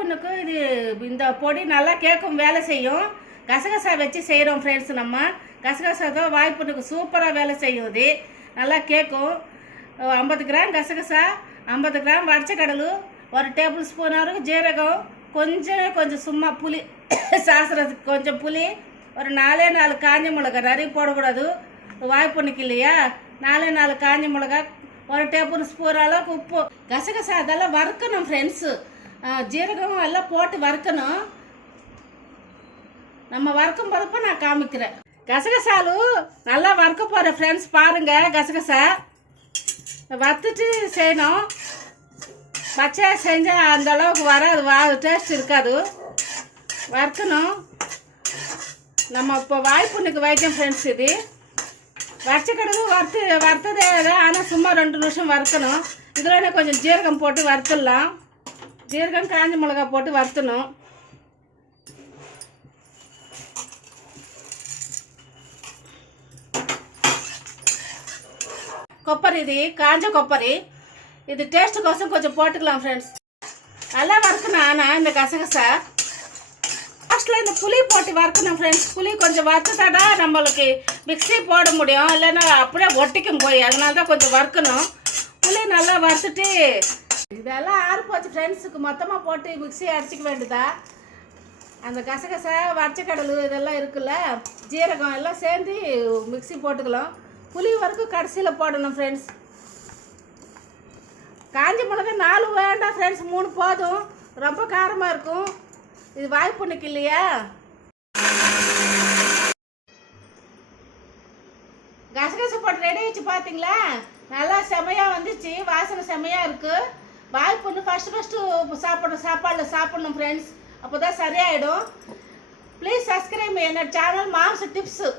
வாய்ப்புண்ணுக்கு இது இந்த பொடி நல்லா கேட்கும் வேலை செய்யும். கசகசா வச்சு செய்கிறோம் ஃப்ரெண்ட்ஸ். நம்ம கசகசா தான் வாய்ப்புண்ணுக்கு சூப்பராக வேலை செய்யும். இது நல்லா கேட்கும். 50 கிராம் கசகசா, 50 கிராம் வடச்சக்கடலை, 1 டேபிள் ஸ்பூன் வரைக்கும் ஜீரகம், கொஞ்சம் சும்மா புளி சாசுறதுக்கு கொஞ்சம் புளி, ஒரு 4 காஞ்ச மிளகா, நிறைய போடக்கூடாது வாய்ப்புண்ணுக்கு இல்லையா. 4 காஞ்ச மிளகா, 1 டேபிள் ஸ்பூன் அளவுக்கு உப்பு. கசகசா அதெல்லாம் வறுக்கணும் ஃப்ரெண்ட்ஸு. ஜீரகம் எல்லாம் போட்டு வறுக்கணும். நம்ம வறுக்கும் போதப்போ நான் காமிக்கிறேன். கசகசாலு நல்லா வறுக்க போகிறேன் ஃப்ரெண்ட்ஸ். பாருங்கள், கசகசா வறுத்துட்டு செய்யணும். பச்சையாக செஞ்சால் அந்த அளவுக்கு வராது, டேஸ்ட் இருக்காது. வறுக்கணும். நம்ம இப்போ வாய்ப்புண்ணுக்கு வைக்கணும் ஃப்ரெண்ட்ஸ். இது வடச்சக்கடலும் வறுத்ததே தான், ஆனால் சும்மா 2 நிமிஷம் வறுக்கணும். இதில் கொஞ்சம் ஜீரகம் போட்டு வறுத்துடலாம். ஜீரகம் காஞ்ச மிளகா போட்டு வறுத்தணும். கொப்பரி, இது காஞ்ச கொப்பரி. இது டேஸ்ட்டுக்கோசம் கொஞ்சம் போட்டுக்கலாம் ஃப்ரெண்ட்ஸ். நல்லா வறுக்கணும். ஆனால் இந்த கசகசா லாஸ்ட்டில் இந்த புளி போட்டு வறுக்கணும் ஃப்ரெண்ட்ஸ். புளி கொஞ்சம் வறுத்துட்டாடா நம்மளுக்கு மிக்ஸி போட முடியும், இல்லைன்னா அப்படியே ஒட்டிக்கும் போய். அதனால தான் கொஞ்சம் வறுக்கணும். புளி நல்லா வறுத்துட்டு இதெல்லாம் ஆறு போச்சு ஃப்ரெண்ட்ஸுக்கு மொத்தமாக போட்டு மிக்ஸி அடிச்சிக்க வேண்டியதா. அந்த கசகசா வடச்சக்கடலை இதெல்லாம் இருக்குல்ல, ஜீரகம் எல்லாம் சேர்ந்து மிக்ஸி போட்டுக்கலாம். புளி வரைக்கும் கடைசியில் போடணும் ஃப்ரெண்ட்ஸ். காஞ்ச மிளகா 4 வேண்டாம் ஃப்ரெண்ட்ஸ், 3 போதும். ரொம்ப காரமாக இருக்கும். இது வாய்ப்புண்ணுக்கு இல்லையா. கசகசா போட்டு ரெடி ஆகிடுச்சு பார்த்தீங்களா. நல்லா செமையாக வந்துச்சு, வாசனை செமையாக இருக்குது. வாய்ப்புண்ணு ஃபஸ்ட்டு சாப்பாடில் சாப்பிடணும் ஃப்ரெண்ட்ஸ். அப்போ தான் சரியாயிடும். ப்ளீஸ் சப்ஸ்கிரைப் என்னோட சேனல் மாம்ஸ் டிப்ஸு.